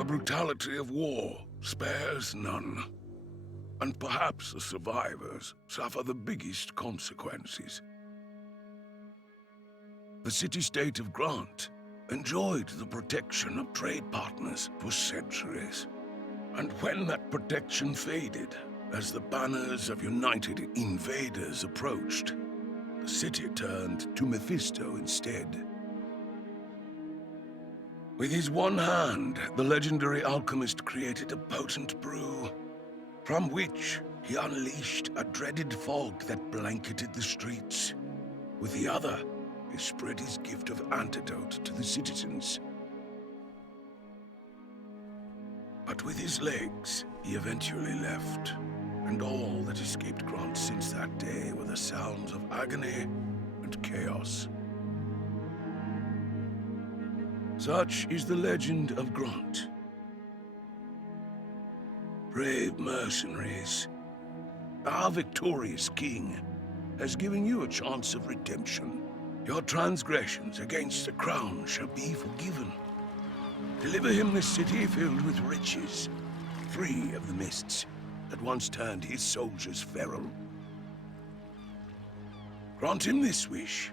The brutality of war spares none, and perhaps the survivors suffer the biggest consequences. The city-state of Grant enjoyed the protection of trade partners for centuries, and when that protection faded, as the banners of united invaders approached, the city turned to Mephisto instead. With his one hand, the legendary alchemist created a potent brew, from which he unleashed a dreaded fog that blanketed the streets. With the other, he spread his gift of antidote to the citizens. But with his legs, he eventually left, and all that escaped Grant since that day were the sounds of agony and chaos. Such is the legend of Grant. Brave mercenaries, our victorious king has given you a chance of redemption. Your transgressions against the crown shall be forgiven. Deliver him this city filled with riches, free of the mists that once turned his soldiers feral. Grant him this wish,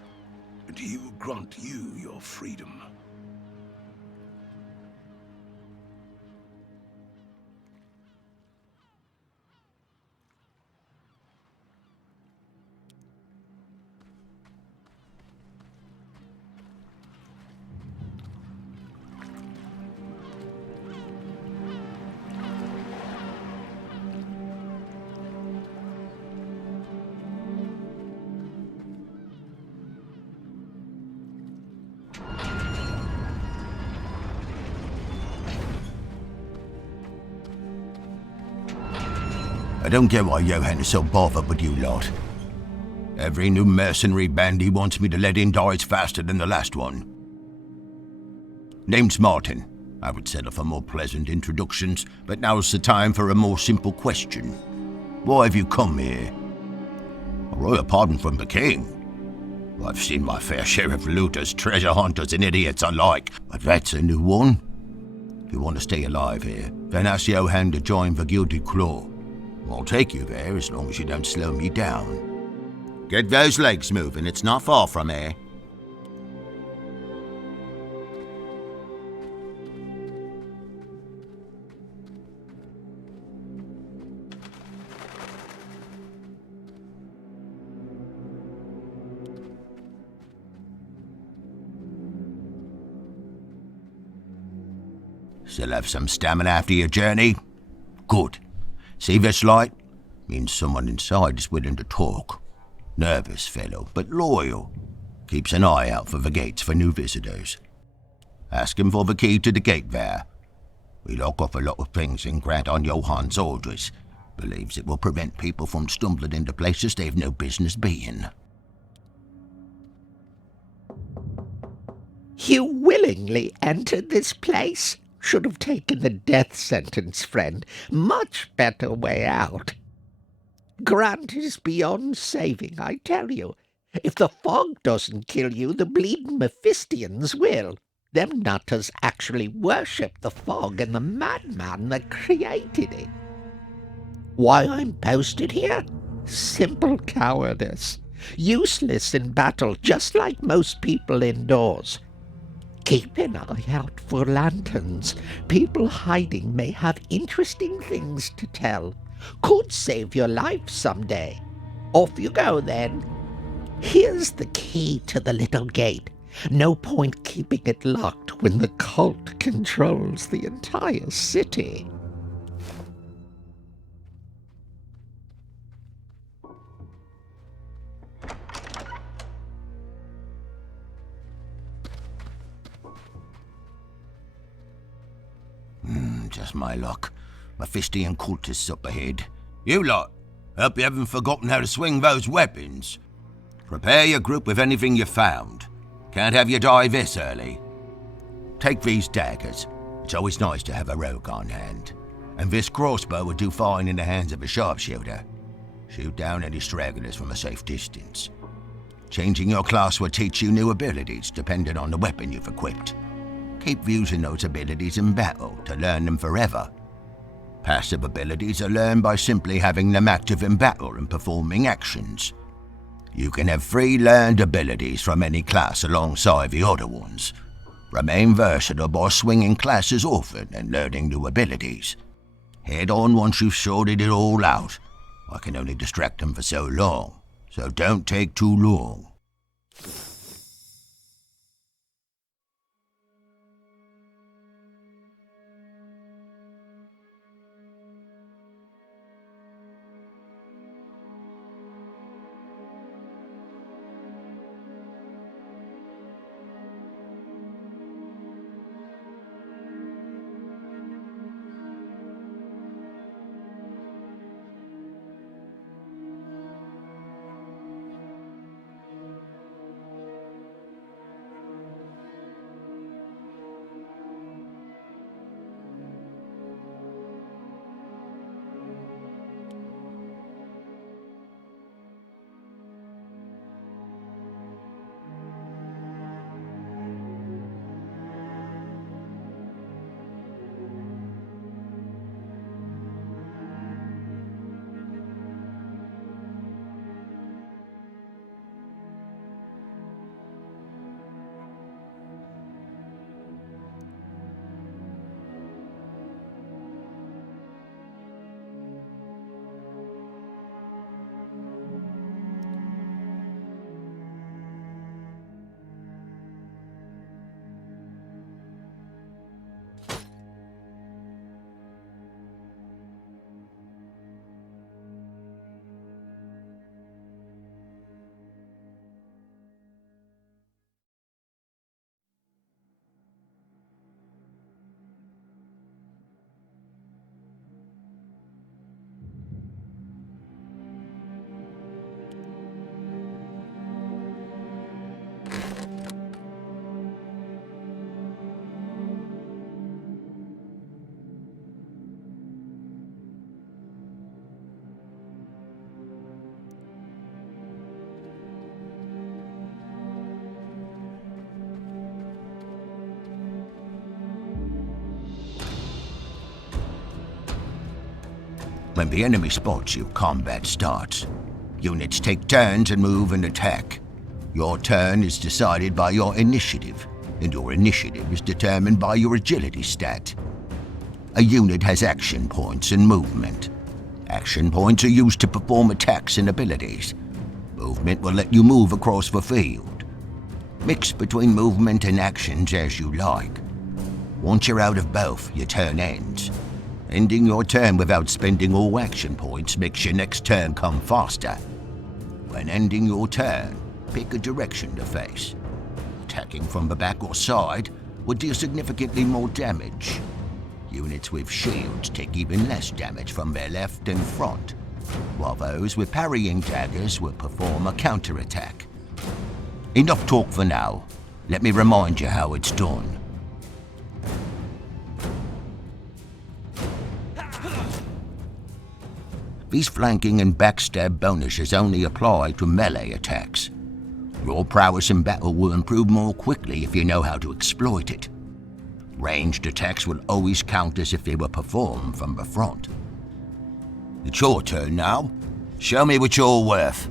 and he will grant you your freedom. I don't get why Johann is so bothered with you lot. Every new mercenary band he wants me to let in dies faster than the last one. Name's Martin. I would settle for more pleasant introductions, but now's the time for a more simple question. Why have you come here? A royal pardon from the king. I've seen my fair share of looters, treasure hunters, and idiots alike, but that's a new one. If you want to stay alive here, then ask Johann to join the Gilded Claw. I'll take you there as long as you don't slow me down. Get those legs moving, it's not far from here. Still have some stamina after your journey? Good. See this light? Means someone inside is willing to talk. Nervous fellow, but loyal. Keeps an eye out for the gates for new visitors. Ask him for the key to the gate there. We lock off a lot of things in Grant on Johann's orders. Believes it will prevent people from stumbling into places they've no business being. You willingly entered this place? Should have taken the death sentence, friend. Much better way out. Grant is beyond saving, I tell you. If the fog doesn't kill you, the bleeding Mephistians will. Them nutters actually worship the fog and the madman that created it. Why I'm posted here? Simple cowardice. Useless in battle, just like most people indoors. Keep an eye out for lanterns. People hiding may have interesting things to tell. Could save your life someday. Off you go then. Here's the key to the little gate. No point keeping it locked when the cult controls the entire city. Just my luck. Mephistian cultists up ahead. You lot, hope you haven't forgotten how to swing those weapons. Prepare your group with anything you found. Can't have you die this early. Take these daggers. It's always nice to have a rogue on hand. And this crossbow would do fine in the hands of a sharpshooter. Shoot down any stragglers from a safe distance. Changing your class will teach you new abilities depending on the weapon you've equipped. Keep using those abilities in battle to learn them forever. Passive abilities are learned by simply having them active in battle and performing actions. You can have 3 learned abilities from any class alongside the other ones. Remain versatile by swinging classes often and learning new abilities. Head on once you've sorted it all out. I can only distract them for so long, so don't take too long. When the enemy spots you, combat starts. Units take turns and move and attack. Your turn is decided by your initiative, and your initiative is determined by your agility stat. A unit has action points and movement. Action points are used to perform attacks and abilities. Movement will let you move across the field. Mix between movement and actions as you like. Once you're out of both, your turn ends. Ending your turn without spending all action points makes your next turn come faster. When ending your turn, pick a direction to face. Attacking from the back or side would deal significantly more damage. Units with shields take even less damage from their left and front, while those with parrying daggers will perform a counterattack. Enough talk for now. Let me remind you how it's done. These flanking and backstab bonuses only apply to melee attacks. Your prowess in battle will improve more quickly if you know how to exploit it. Ranged attacks will always count as if they were performed from the front. It's your turn now. Show me what you're worth.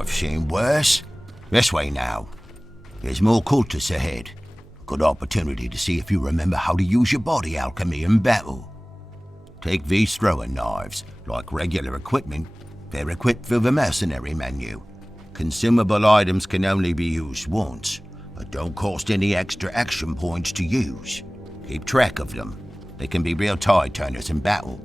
I've seen worse. This way now. There's more cultists ahead. Good opportunity to see if you remember how to use your body alchemy in battle. Take these throwing knives. Like regular equipment, they're equipped through the mercenary menu. Consumable items can only be used once, but don't cost any extra action points to use. Keep track of them. They can be real tide turners in battle.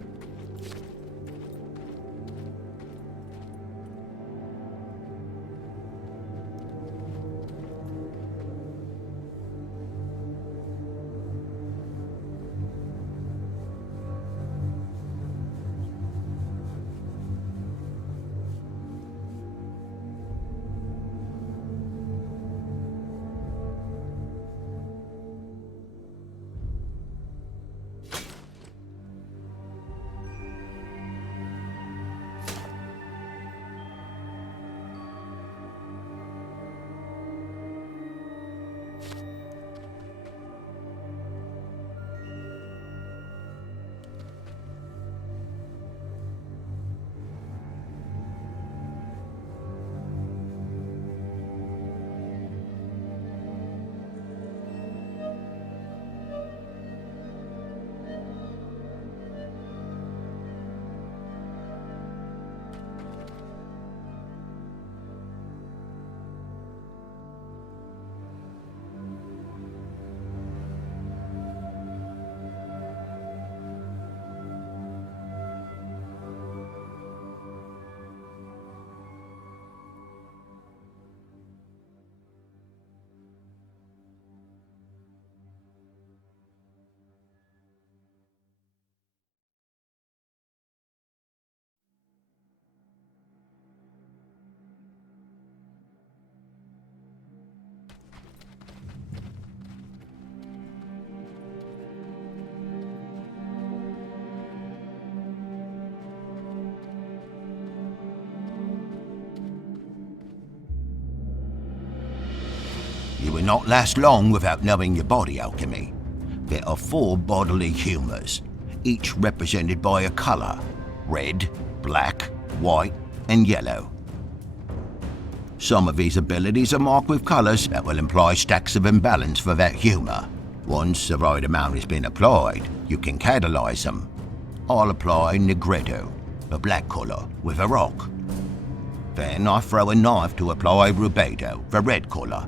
will not last long without knowing your body alchemy. There are 4 bodily humours, each represented by a colour: red, black, white, and yellow. Some of these abilities are marked with colours that will imply stacks of imbalance for that humour. Once the right amount has been applied, you can catalyse them. I'll apply Negretto, a black colour, with a rock. Then I throw a knife to apply Rubedo, the red colour.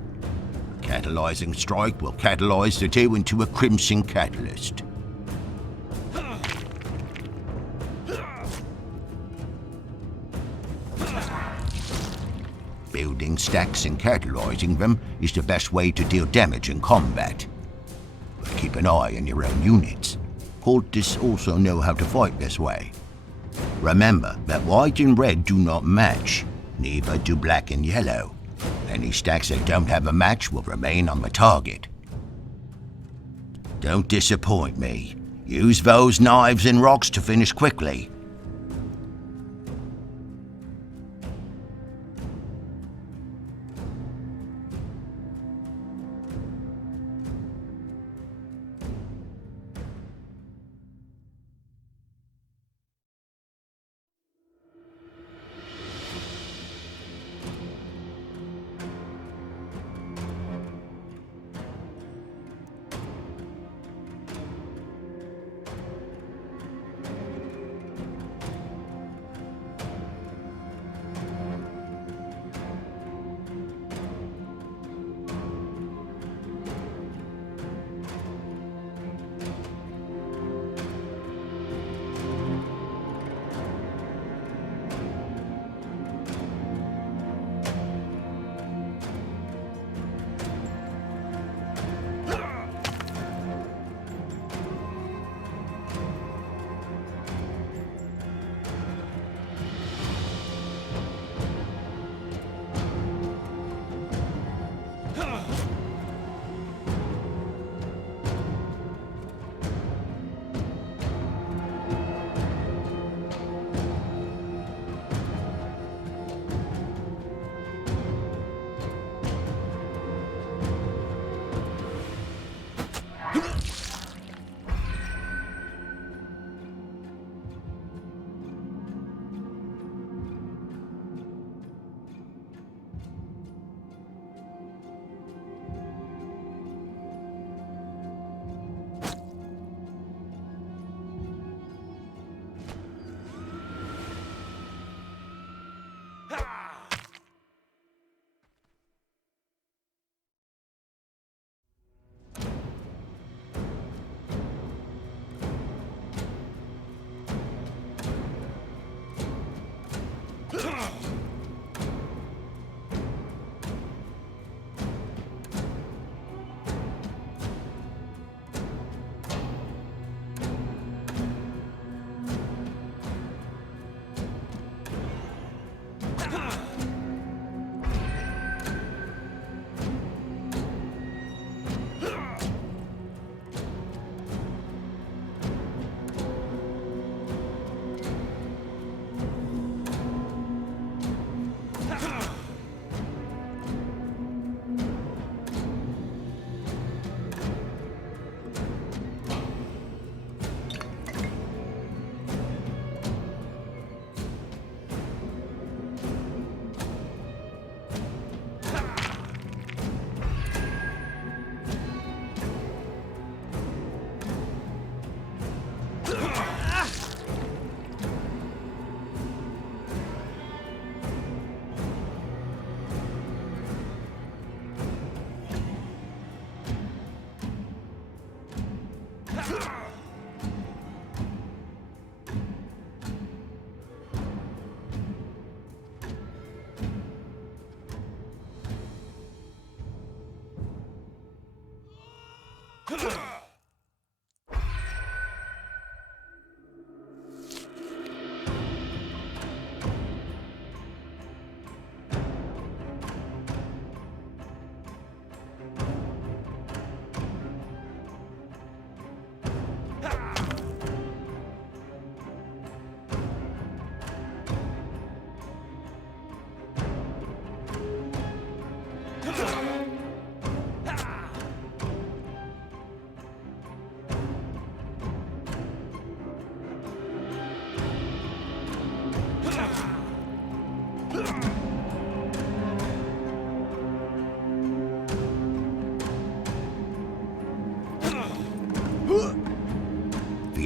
Catalysing strike will catalyse the two into a crimson catalyst. Building stacks and catalysing them is the best way to deal damage in combat. But keep an eye on your own units. Cultists also know how to fight this way. Remember that white and red do not match, neither do black and yellow. Any stacks that don't have a match will remain on the target. Don't disappoint me. Use those knives and rocks to finish quickly.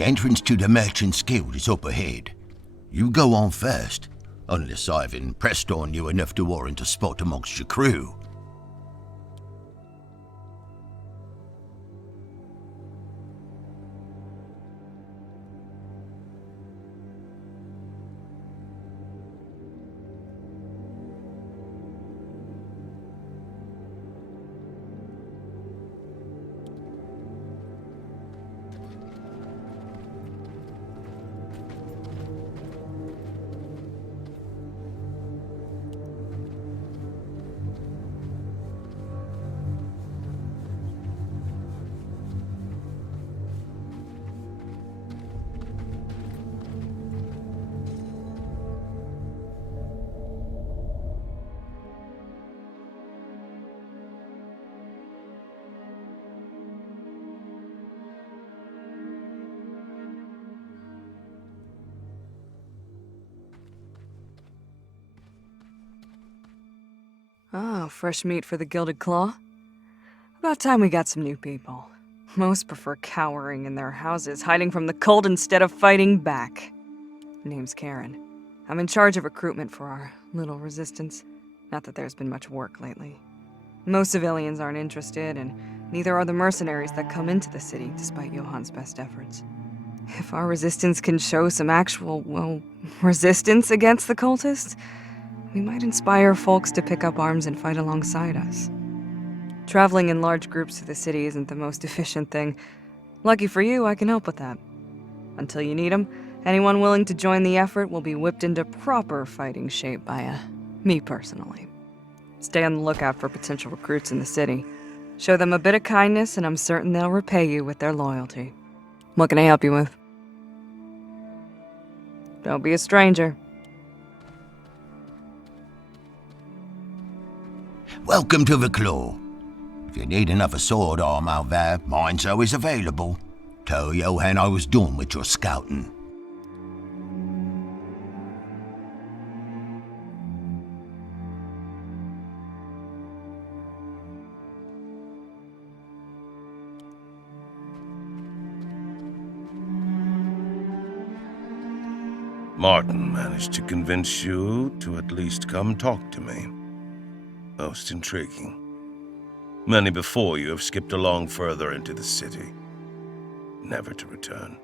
The entrance to the Merchant's Guild is up ahead. You go on first, unless I've impressed on you enough to warrant a spot amongst your crew. Oh, fresh meat for the Gilded Claw? About time we got some new people. Most prefer cowering in their houses, hiding from the cold instead of fighting back. Name's Karen. I'm in charge of recruitment for our little resistance. Not that there's been much work lately. Most civilians aren't interested, and neither are the mercenaries that come into the city, despite Johann's best efforts. If our resistance can show some actual, well, resistance against the cultists, we might inspire folks to pick up arms and fight alongside us. Traveling in large groups to the city isn't the most efficient thing. Lucky for you, I can help with that. Until you need 'em, anyone willing to join the effort will be whipped into proper fighting shape by me personally. Stay on the lookout for potential recruits in the city. Show them a bit of kindness, and I'm certain they'll repay you with their loyalty. What can I help you with? Don't be a stranger. Welcome to the Claw. If you need another sword arm out there, mine's always available. Tell Johann I was done with your scouting. Martin managed to convince you to at least come talk to me. Most intriguing. Many before you have skipped along further into the city, never to return.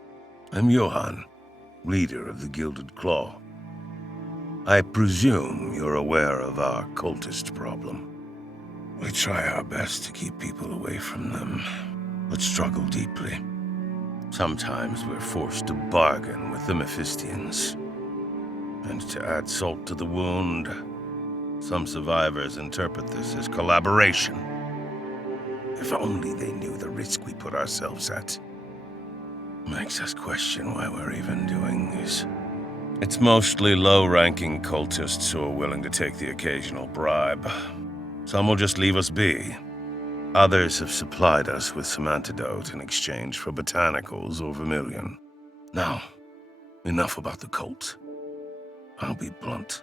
I'm Johann, leader of the Gilded Claw. I presume you're aware of our cultist problem. We try our best to keep people away from them, but struggle deeply. Sometimes we're forced to bargain with the Mephistians. And to add salt to the wound, some survivors interpret this as collaboration. If only they knew the risk we put ourselves at. Makes us question why we're even doing this. It's mostly low-ranking cultists who are willing to take the occasional bribe. Some will just leave us be. Others have supplied us with some antidote in exchange for botanicals or vermilion. Now, enough about the cult. I'll be blunt.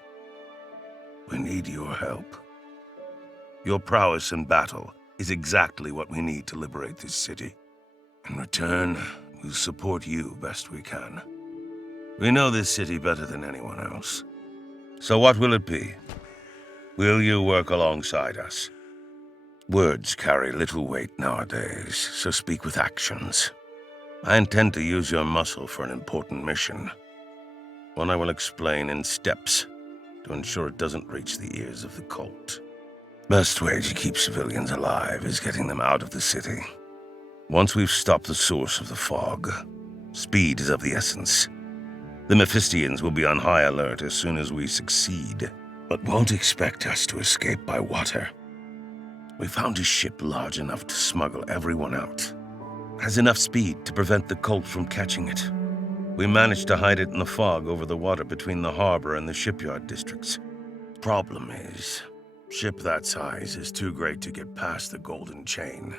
We need your help. Your prowess in battle is exactly what we need to liberate this city. In return, we'll support you best we can. We know this city better than anyone else. So what will it be? Will you work alongside us? Words carry little weight nowadays, so speak with actions. I intend to use your muscle for an important mission. One I will explain in steps to ensure it doesn't reach the ears of the cult. Best way to keep civilians alive is getting them out of the city. Once we've stopped the source of the fog, speed is of the essence. The Mephistians will be on high alert as soon as we succeed, but won't expect us to escape by water. We found a ship large enough to smuggle everyone out. Has enough speed to prevent the cult from catching it. We managed to hide it in the fog over the water between the harbor and the shipyard districts. Problem is, ship that size is too great to get past the Golden Chain.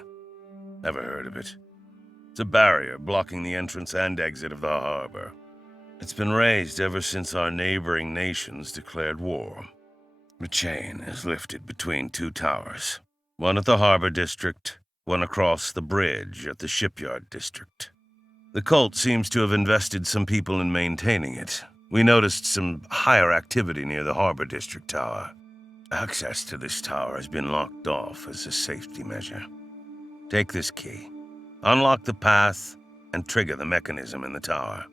Never heard of it? It's a barrier blocking the entrance and exit of the harbor. It's been raised ever since our neighboring nations declared war. The chain is lifted between two towers. One at the harbor district, one across the bridge at the shipyard district. The cult seems to have invested some people in maintaining it. We noticed some higher activity near the Harbor District Tower. Access to this tower has been locked off as a safety measure. Take this key, unlock the path, and trigger the mechanism in the tower.